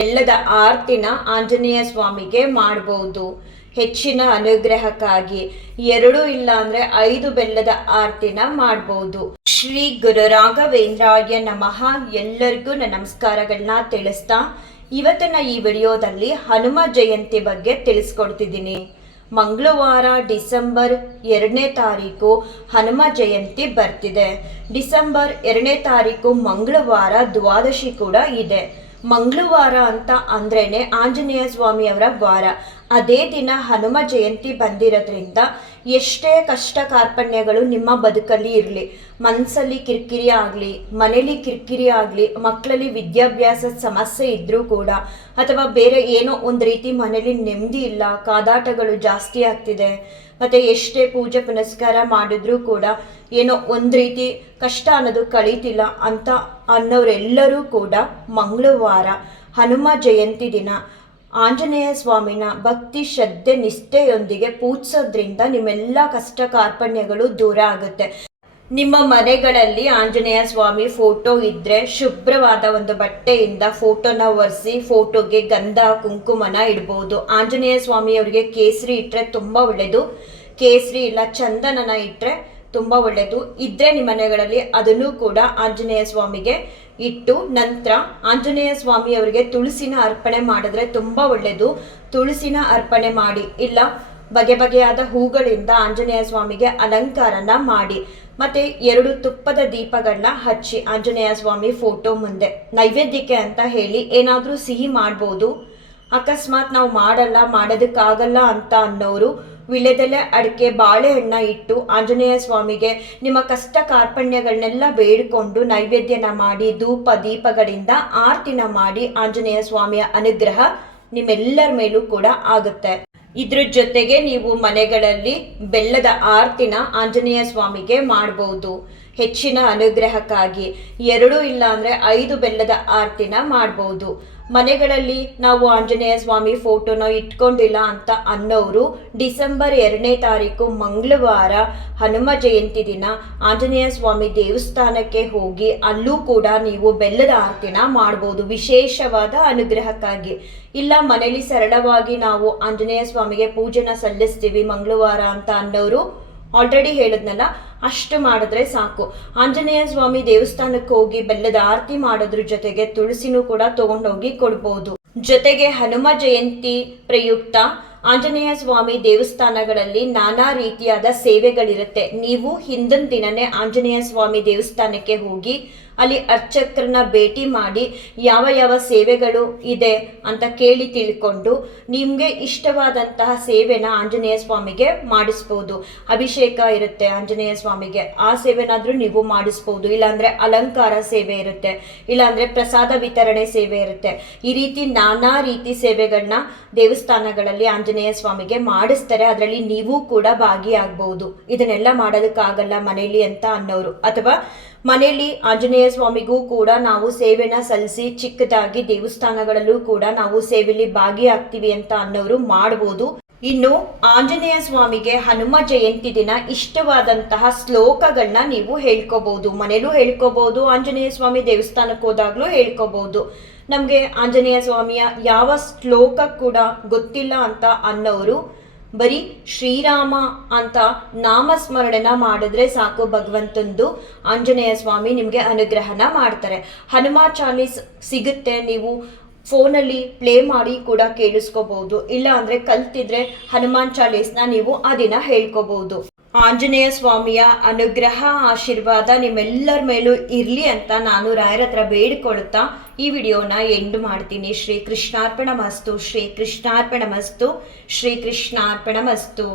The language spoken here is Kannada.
ಬೆಲ್ಲದ ಆರತಿನ ಆಂಜನೇಯ ಸ್ವಾಮಿಗೆ ಮಾಡಬಹುದು. ಹೆಚ್ಚಿನ ಅನುಗ್ರಹಕ್ಕಾಗಿ 2 ಇಲ್ಲ ಅಂದ್ರೆ 5 ಬೆಲ್ಲದ ಆರತಿನ ಮಾಡಬಹುದು. ಶ್ರೀ ಗುರು ರಾಘವೇಂದ್ರಾಯ ನಮಃ. ಎಲ್ಲರಿಗೂ ನನ್ನ ನಮಸ್ಕಾರಗಳನ್ನ ತಿಳಿಸ್ತಾ ಇವತ್ತಿನ ಈ ವಿಡಿಯೋದಲ್ಲಿ ಹನುಮ ಜಯಂತಿ ಬಗ್ಗೆ ತಿಳಿಸ್ಕೊಡ್ತಿದ್ದೀನಿ. ಮಂಗಳವಾರ ಡಿಸೆಂಬರ್ 2ನೇ ತಾರೀಕು ಹನುಮ ಜಯಂತಿ ಬರ್ತಿದೆ. ಡಿಸೆಂಬರ್ 2ನೇ ತಾರೀಕು ಮಂಗಳವಾರ ದ್ವಾದಶಿ ಕೂಡ ಇದೆ. ಮಂಗಳವಾರ ಅಂತ ಅಂದ್ರೇನೆ ಆಂಜನೇಯ ಸ್ವಾಮಿಯವರ ವಾರ. ಅದೇ ದಿನ ಹನುಮ ಜಯಂತಿ ಬಂದಿರೋದ್ರಿಂದ ಎಷ್ಟೇ ಕಷ್ಟ ಕಾರ್ಪಣ್ಯಗಳು ನಿಮ್ಮ ಬದುಕಲ್ಲಿ ಇರಲಿ, ಮನಸ್ಸಲ್ಲಿ ಕಿರಿಕಿರಿ ಆಗಲಿ, ಮನೇಲಿ ಕಿರಿಕಿರಿ ಆಗಲಿ, ಮಕ್ಕಳಲ್ಲಿ ವಿದ್ಯಾಭ್ಯಾಸದ ಸಮಸ್ಯೆ ಇದ್ದರೂ ಕೂಡ, ಅಥವಾ ಬೇರೆ ಏನೋ ಒಂದು ರೀತಿ ಮನೇಲಿ ನೆಮ್ಮದಿ ಇಲ್ಲ, ಕಾದಾಟಗಳು ಜಾಸ್ತಿ ಆಗ್ತಿದೆ, ಮತ್ತು ಎಷ್ಟೇ ಪೂಜೆ ಪುನಸ್ಕಾರ ಮಾಡಿದ್ರೂ ಕೂಡ ಏನೋ ಒಂದು ರೀತಿ ಕಷ್ಟ ಅನ್ನೋದು ಕಳೀತಿಲ್ಲ ಅಂತ ಅನ್ನೋರೆಲ್ಲರೂ ಕೂಡ ಮಂಗಳವಾರ ಹನುಮ ಜಯಂತಿ ದಿನ ಆಂಜನೇಯ ಸ್ವಾಮಿನ ಭಕ್ತಿ ಶ್ರದ್ಧೆ ನಿಷ್ಠೆಯೊಂದಿಗೆ ಪೂಜಿಸೋದ್ರಿಂದ ನಿಮ್ಮೆಲ್ಲ ಕಷ್ಟ ಕಾರ್ಪಣ್ಯಗಳು ದೂರ ಆಗುತ್ತೆ. ನಿಮ್ಮ ಮನೆಗಳಲ್ಲಿ ಆಂಜನೇಯ ಸ್ವಾಮಿ ಫೋಟೋ ಇದ್ದರೆ ಶುಭ್ರವಾದ ಒಂದು ಬಟ್ಟೆಯಿಂದ ಫೋಟೋನ ಒರೆಸಿ ಫೋಟೋಗೆ ಗಂಧ ಕುಂಕುಮನ ಇಡ್ಬೋದು. ಆಂಜನೇಯ ಸ್ವಾಮಿಯವರಿಗೆ ಕೇಸರಿ ಇಟ್ಟರೆ ತುಂಬ ಒಳ್ಳೆಯದು. ಕೇಸರಿ ಇಲ್ಲ ಚಂದನನ ಇಟ್ಟರೆ ತುಂಬ ಒಳ್ಳೆಯದು. ಇದ್ದರೆ ನಿಮ್ಮ ಮನೆಗಳಲ್ಲಿ ಅದನ್ನು ಕೂಡ ಆಂಜನೇಯ ಸ್ವಾಮಿಗೆ ಇಟ್ಟು ನಂತರ ಆಂಜನೇಯ ಸ್ವಾಮಿಯವರಿಗೆ ತುಳಸಿನ ಅರ್ಪಣೆ ಮಾಡಿದ್ರೆ ತುಂಬ ಒಳ್ಳೆಯದು. ತುಳಸಿನ ಅರ್ಪಣೆ ಮಾಡಿ, ಇಲ್ಲ ಬಗೆ ಬಗೆಯಾದ ಹೂಗಳಿಂದ ಆಂಜನೇಯ ಸ್ವಾಮಿಗೆ ಅಲಂಕಾರನ ಮಾಡಿ, ಮತ್ತೆ 2 ತುಪ್ಪದ ದೀಪಗಳನ್ನ ಹಚ್ಚಿ ಆಂಜನೇಯ ಸ್ವಾಮಿ ಫೋಟೋ ಮುಂದೆ ನೈವೇದ್ಯಕ್ಕೆ ಅಂತ ಹೇಳಿ ಏನಾದರೂ ಸಿಹಿ ಮಾಡ್ಬೋದು. ಅಕಸ್ಮಾತ್ ನಾವು ಮಾಡೋದಕ್ಕಾಗಲ್ಲ ಅಂತ ಅನ್ನೋರು ವಿಳ್ಯದೆಲೆ, ಅಡಿಕೆ, ಬಾಳೆಹಣ್ಣ ಇಟ್ಟು ಆಂಜನೇಯ ಸ್ವಾಮಿಗೆ ನಿಮ್ಮ ಕಷ್ಟ ಕಾರ್ಪಣ್ಯಗಳನ್ನೆಲ್ಲ ಬೇಡಿಕೊಂಡು ನೈವೇದ್ಯನ ಮಾಡಿ ಧೂಪ ದೀಪಗಳಿಂದ ಆರತಿನ ಮಾಡಿ ಆಂಜನೇಯ ಸ್ವಾಮಿಯ ಅನುಗ್ರಹ ನಿಮ್ಮೆಲ್ಲರ ಮೇಲೂ ಕೂಡ ಆಗುತ್ತೆ. ಇದ್ರ ಜೊತೆಗೆ ನೀವು ಮನೆಗಳಲ್ಲಿ ಬೆಲ್ಲದ ಆರತಿನ ಆಂಜನೇಯ ಸ್ವಾಮಿಗೆ ಮಾಡಬಹುದು. ಹೆಚ್ಚಿನ ಅನುಗ್ರಹಕ್ಕಾಗಿ 2 ಇಲ್ಲ ಅಂದ್ರೆ 5 ಬೆಲ್ಲದ ಆರತಿನ ಮಾಡಬಹುದು. ಮನೆಗಳಲ್ಲಿ ನಾವು ಆಂಜನೇಯ ಸ್ವಾಮಿ ಫೋಟೋನ ಇಟ್ಕೊಂಡಿಲ್ಲ ಅಂತ ಅನ್ನೋರು ಡಿಸೆಂಬರ್ 2ನೇ ತಾರೀಕು ಮಂಗಳವಾರ ಹನುಮ ಜಯಂತಿ ದಿನ ಆಂಜನೇಯ ಸ್ವಾಮಿ ದೇವಸ್ಥಾನಕ್ಕೆ ಹೋಗಿ ಅಲ್ಲೂ ಕೂಡ ನೀವು ಬೆಲ್ಲದ ಆರತಿನ ಮಾಡ್ಬೋದು ವಿಶೇಷವಾದ ಅನುಗ್ರಹಕ್ಕಾಗಿ. ಇಲ್ಲ ಮನೇಲಿ ಸರಳವಾಗಿ ನಾವು ಆಂಜನೇಯ ಸ್ವಾಮಿಗೆ ಪೂಜೆನ ಸಲ್ಲಿಸ್ತೀವಿ ಮಂಗಳವಾರ ಅಂತ ಅನ್ನೋರು ಆಲ್ರೆಡಿ ಹೇಳಿದ್ನಲ್ಲ, ಅಷ್ಟು ಮಾಡಿದ್ರೆ ಸಾಕು. ಆಂಜನೇಯ ಸ್ವಾಮಿ ದೇವಸ್ಥಾನಕ್ಕೆ ಹೋಗಿ ಬೆಲ್ಲದ ಆರತಿ ಮಾಡೋದ್ರ ಜೊತೆಗೆ ತುಳಸಿನೂ ಕೂಡ ತಗೊಂಡೋಗಿ ಕೊಡ್ಬೋದು. ಜೊತೆಗೆ ಹನುಮ ಜಯಂತಿ ಪ್ರಯುಕ್ತ ಆಂಜನೇಯ ಸ್ವಾಮಿ ದೇವಸ್ಥಾನಗಳಲ್ಲಿ ನಾನಾ ರೀತಿಯಾದ ಸೇವೆಗಳಿರುತ್ತೆ. ನೀವು ಹಿಂದಿನ ದಿನನೇ ಆಂಜನೇಯ ಸ್ವಾಮಿ ದೇವಸ್ಥಾನಕ್ಕೆ ಹೋಗಿ ಅಲ್ಲಿ ಅರ್ಚಕರನ್ನ ಭೇಟಿ ಮಾಡಿ ಯಾವ ಯಾವ ಸೇವೆಗಳು ಇದೆ ಅಂತ ಕೇಳಿ ತಿಳ್ಕೊಂಡು ನಿಮಗೆ ಇಷ್ಟವಾದಂತಹ ಸೇವೆನ ಆಂಜನೇಯ ಸ್ವಾಮಿಗೆ ಮಾಡಿಸ್ಬೋದು. ಅಭಿಷೇಕ ಇರುತ್ತೆ ಆಂಜನೇಯ ಸ್ವಾಮಿಗೆ, ಆ ಸೇವೆನಾದರೂ ನೀವು ಮಾಡಿಸ್ಬೋದು. ಇಲ್ಲಾಂದರೆ ಅಲಂಕಾರ ಸೇವೆ ಇರುತ್ತೆ, ಇಲ್ಲಾಂದರೆ ಪ್ರಸಾದ ವಿತರಣೆ ಸೇವೆ ಇರುತ್ತೆ. ಈ ರೀತಿ ನಾನಾ ರೀತಿ ಸೇವೆಗಳನ್ನ ದೇವಸ್ಥಾನಗಳಲ್ಲಿ ಆಂಜನೇಯ ಸ್ವಾಮಿಗೆ ಮಾಡಿಸ್ತಾರೆ. ಅದರಲ್ಲಿ ನೀವು ಕೂಡ ಭಾಗಿಯಾಗಬಹುದು. ಇದನ್ನೆಲ್ಲ ಮಾಡೋದಕ್ಕಾಗಲ್ಲ ಮನೇಲಿ ಅಂತ ಅನ್ನೋರು, ಅಥವಾ ಮನೆಯಲ್ಲಿ ಆಂಜನೇಯ ಸ್ವಾಮಿಗೂ ಕೂಡ ನಾವು ಸೇವೆನ ಸಲ್ಲಿಸಿ ಚಿಕ್ಕದಾಗಿ ದೇವಸ್ಥಾನಗಳಲ್ಲೂ ಕೂಡ ನಾವು ಸೇವೆಯಲ್ಲಿ ಭಾಗಿಯಾಗ್ತೀವಿ ಅಂತ ಅನ್ನೋರು ಮಾಡ್ಬೋದು. ಇನ್ನು ಆಂಜನೇಯ ಸ್ವಾಮಿಗೆ ಹನುಮ ಜಯಂತಿ ದಿನ ಇಷ್ಟವಾದಂತಹ ಶ್ಲೋಕಗಳನ್ನ ನೀವು ಹೇಳ್ಕೋಬಹುದು. ಮನೇಲೂ ಹೇಳ್ಕೋಬಹುದು, ಆಂಜನೇಯ ಸ್ವಾಮಿ ದೇವಸ್ಥಾನಕ್ಕೆ ಹೋದಾಗ್ಲೂ ಹೇಳ್ಕೋಬಹುದು. ನಮಗೆ ಆಂಜನೇಯ ಸ್ವಾಮಿಯ ಯಾವ ಶ್ಲೋಕ ಕೂಡ ಗೊತ್ತಿಲ್ಲ ಅಂತ ಅನ್ನೋರು ಬರೀ ಶ್ರೀರಾಮ ಅಂತ ನಾಮಸ್ಮರಣೆನ ಮಾಡಿದ್ರೆ ಸಾಕು, ಭಗವಂತಂದು ಆಂಜನೇಯ ಸ್ವಾಮಿ ನಿಮಗೆ ಅನುಗ್ರಹನ ಮಾಡ್ತಾರೆ. ಹನುಮ ಚಾಲೀಸ್ ಸಿಗುತ್ತೆ, ನೀವು ಫೋನಲ್ಲಿ ಪ್ಲೇ ಮಾಡಿ ಕೂಡ ಕೇಳಿಸ್ಕೋಬಹುದು. ಇಲ್ಲ ಅಂದರೆ ಕಲ್ತಿದ್ರೆ ಹನುಮಾನ್ ಚಾಲೀಸ್ನ ನೀವು ಆ ದಿನ ಹೇಳ್ಕೋಬಹುದು. ಆಂಜನೇಯ ಸ್ವಾಮಿಯ ಅನುಗ್ರಹ ಆಶೀರ್ವಾದ ನಿಮ್ಮೆಲ್ಲರ ಮೇಲೂ ಇರಲಿ ಅಂತ ನಾನು ರಾಯರ ಹತ್ರ ಬೇಡಿಕೊಳ್ತಾ ಈ ವಿಡಿಯೋನ ಎಂಡ್ ಮಾಡ್ತೀನಿ. ಶ್ರೀ ಕೃಷ್ಣಾರ್ಪಣ ಮಸ್ತು, ಶ್ರೀ ಕೃಷ್ಣಾರ್ಪಣ ಮಸ್ತು, ಶ್ರೀ ಕೃಷ್ಣಾರ್ಪಣ ಮಸ್ತು.